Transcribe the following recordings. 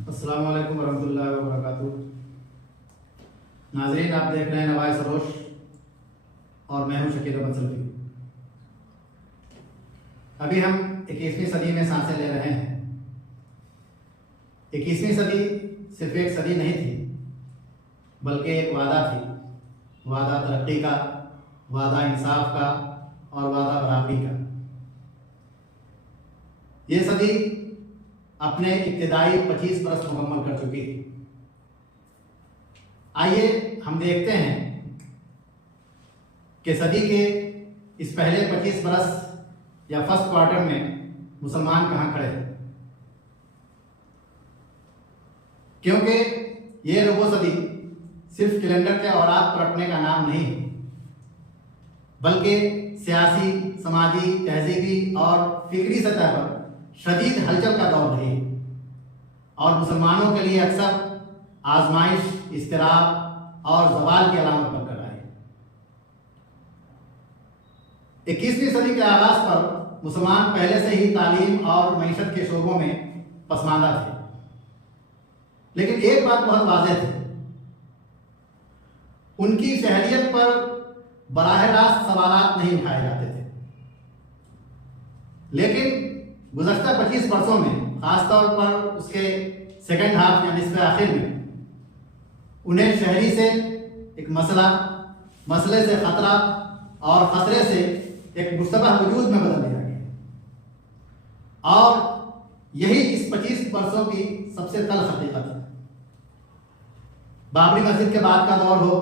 अस्सलाम वालेकुम वरहमतुल्लाहि वबरकातुहू। नाज़रीन, आप देख रहे हैं नवाए सरोश और मैं हूं शकील अहमद सल्फी। अभी हम 21वीं सदी में सांसें ले रहे हैं। 21वीं सदी सिर्फ एक सदी नहीं थी, बल्कि एक वादा थी। वादा तरक्की का, वादा इंसाफ का और वादा बराबरी का। ये सदी अपने इब्तिदाई 25 बरस मुकम्मल कर चुकी है। आइए हम देखते हैं कि सदी के इस पहले 25 बरस या फर्स्ट क्वार्टर में मुसलमान कहाँ खड़े हैं, क्योंकि ये रबो सदी सिर्फ कैलेंडर के औरात पर रखने का नाम नहीं, बल्कि सियासी, समाजी, तहजीबी और फिक्री सतह पर शदीद हलचल का दौर रही और मुसलमानों के लिए अक्सर आजमाइश, इस्तिराब और जवाल की अलामत बनकर आई। 21वीं सदी के आगाज पर मुसलमान पहले से ही तालीम और मईशत के शोबों में पसमानदा थे, लेकिन एक बात बहुत वाज़ेह थी, उनकी शहरियत पर बराह रास्त सवालात नहीं उठाए जाते थे। लेकिन गुज़श्ता 25 वर्षों में, खासतौर पर उसके सेकेंड हाफ या निस्फ़े आखिर में, उन्हें शहरी से एक मसले से ख़तरा और ख़तरे से एक मुश्तबह वजूद में बदल दिया गया। और यही इस 25 वर्षों की सबसे तल्ख़ हकीकत है। बाबरी मस्जिद के बाद का दौर हो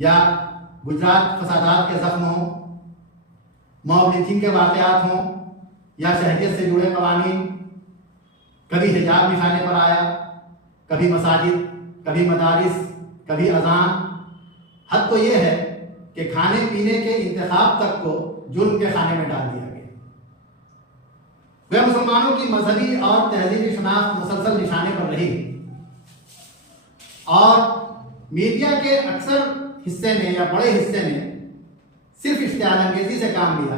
या गुजरात फसादात के ज़ख्म हो, मॉब लिंचिंग के वाक़यात हों या शहरियत से जुड़े कवानीन, कभी हिजाब निशाने पर आया, कभी मसाजिद, कभी मदारिस, कभी अजान। हद तो ये है कि खाने पीने के इंतखाब तक को जुर्म के खाने में डाल दिया गया। वह मुसलमानों की मजहबी और तहजीबी शनाख्त मुसलसल निशाने पर रही और मीडिया के अक्सर हिस्से ने या बड़े हिस्से ने सिर्फ इश्तिहार अंगेजी से काम लिया,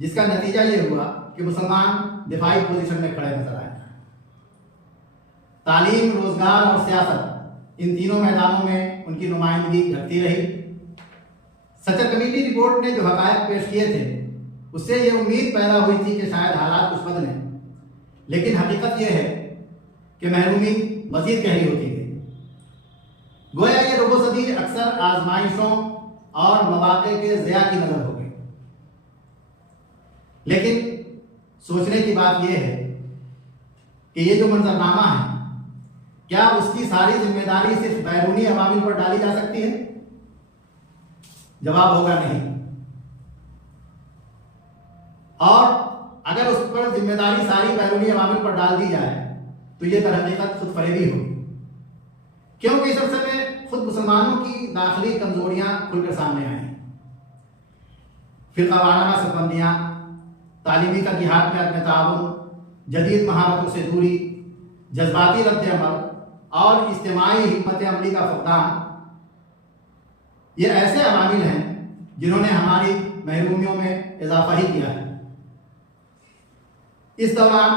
जिसका नतीजा ये हुआ कि मुसलमान दिफाई पोजीशन में खड़े नजर आए। तालीम, रोजगार और सियासत, इन तीनों मैदानों में उनकी नुमाइंदगी घटती रही। सचर कमेटी रिपोर्ट ने जो हकायक पेश किए थे, उससे ये उम्मीद पैदा हुई थी कि शायद हालात कुछ बदलें, लेकिन हकीकत यह है कि महरूमी मजीद गहरी होती गई। गोया ये रबो सदी अक्सर आजमाइशों और मौके के ज़िया की नजर हो गई। लेकिन सोचने की बात यह है कि ये जो मंजरनामा है, क्या उसकी सारी जिम्मेदारी सिर्फ बैरूनी अवामिल पर डाली जा सकती है? जवाब होगा नहीं। और अगर उस पर जिम्मेदारी सारी बैरूनी अवामिल पर डाल दी जाए तो ये दरहकीकत खुद फरेबी होगी, क्योंकि इस अरसे में खुद मुसलमानों की दाखिली कमजोरियां खुलकर सामने आई। फिरका वाराना सरबंदियां, तालीमी का जिहाद में अपने ताउन, जदीद महारतों से दूरी, जज्बाती रद्द अमल और इज्तिमाई हिम्मत अमली का फक़दान, ये ऐसे अवामिल हैं जिन्होंने हमारी महरूमियों में इजाफा ही किया है। इस दौरान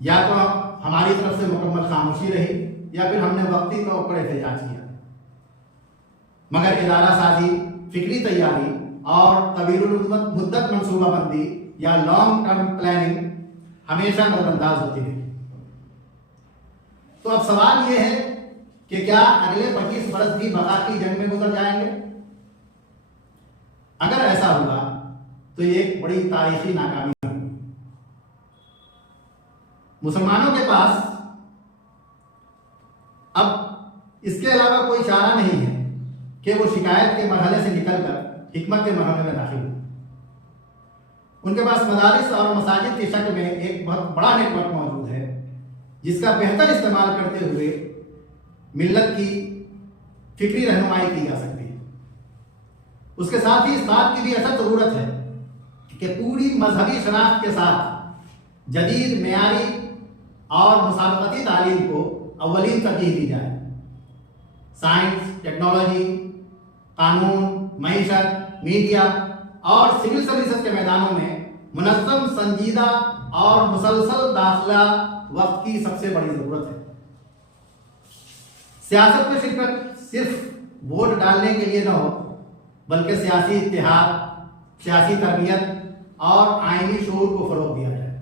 या तो हमारी तरफ से मुकम्मल खामोशी रही या फिर हमने वक्ती तौर पर एहतजाज किया, मगर इदारा साजी, फिक्री तैयारी और तवीलुल मुद्दत मनसूबाबंदी या लॉन्ग टर्म प्लानिंग हमेशा नजरअंदाज होती रही। तो अब सवाल यह है कि क्या अगले 25 बरस भी बका की जंग में गुजर जाएंगे? अगर ऐसा हुआ तो ये एक बड़ी तारीखी नाकामी होगी। मुसलमानों के पास अब इसके अलावा कोई चारा नहीं है कि वो शिकायत के मरहले से निकलकर हिकमत के मरहले में दाखिल हो। उनके पास मदारिस और मसाजिद की शक्ल में एक बहुत बड़ा नेटवर्क मौजूद है, जिसका बेहतर इस्तेमाल करते हुए मिल्लत की फिक्री रहनुमाई की जा सकती है। उसके साथ ही इस बात की भी असल ज़रूरत है कि पूरी मजहबी शनाख्त के साथ जदीद, मेयारी और मुसाबकती तालीम को अव्वलीन तरजीह दी जाए। साइंस, टेक्नोलॉजी, कानून, मईशत, मीडिया और सिविल सर्विसेज के मैदानों में मुनज़्ज़म, संजीदा और मुसलसल दाखिला वक्त की सबसे बड़ी जरूरत है। सियासत में शिरकत सिर्फ वोट डालने के लिए न हो, बल्कि सियासी इत्तेहाद, सियासी तरबियत और आईनी शऊर को फरोग दिया जाए।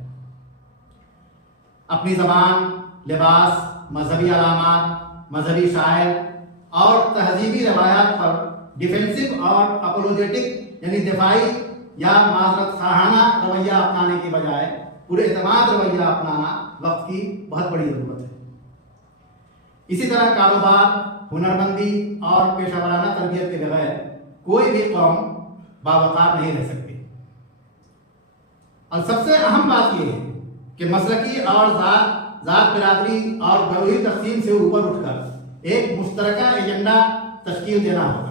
अपनी ज़बान, लिबास, मजहबी अलामात, मजहबी शायर और तहजीबी रवायात पर डिफेंसिव और अपोलोजेटिक यानी दिफाई या माजरत खाना रवैया अपनाने के बजाय पूरे एतमाद रवैया अपनाना वक्त की बहुत बड़ी ज़रूरत है। इसी तरह कारोबार, हुनरमंदी और पेशा वाराना तरबियत के बगैर कोई भी कौम बावकार नहीं रह सकती। और सबसे अहम बात यह है कि मसलकी और ज़ात बिरादरी और गरोही तकसीम से ऊपर उठकर एक मुश्तरका एजेंडा तश्कील देना होगा।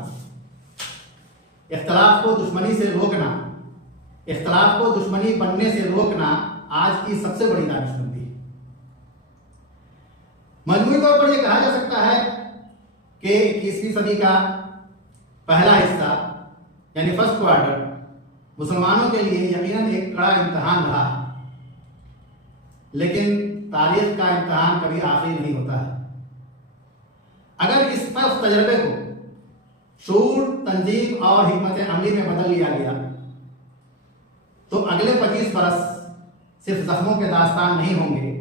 इख्तलाफ को दुश्मनी से रोकना, इख्तलाफ को दुश्मनी बनने से रोकना आज की सबसे बड़ी दानिशमंदी है। मजमूई तौर पर यह कहा जा सकता है कि 21वीं सदी का पहला हिस्सा यानी फर्स्ट क्वार्टर मुसलमानों के लिए यकीनन एक कड़ा इम्तहान रहा है, लेकिन तारीख का इम्तहान कभी आखिरी नहीं होता है। अगर इस पर तजर्बे को शऊर, तंजीम और हिकमत अमली में बदल लिया गया तो अगले 25 बरस सिर्फ जख्मों के दास्तान नहीं होंगे,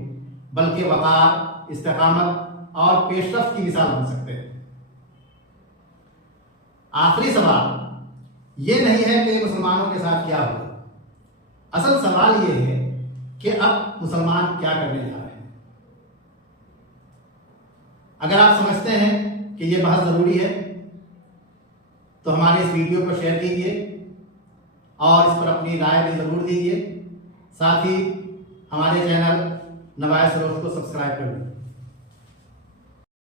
बल्कि वक़ार, इस्तिकामत और पेशरफ्त की मिसाल बन सकते हैं। आखिरी सवाल ये नहीं है कि मुसलमानों के साथ क्या होगा, असल सवाल ये है कि अब मुसलमान क्या करने जा रहे हैं। अगर आप समझते हैं कि ये बहुत ज़रूरी है तो हमारे इस वीडियो को शेयर कीजिए और इस पर अपनी राय भी ज़रूर दीजिए। साथ ही हमारे चैनल नवाए सरोज को सब्सक्राइब कर लीजिए।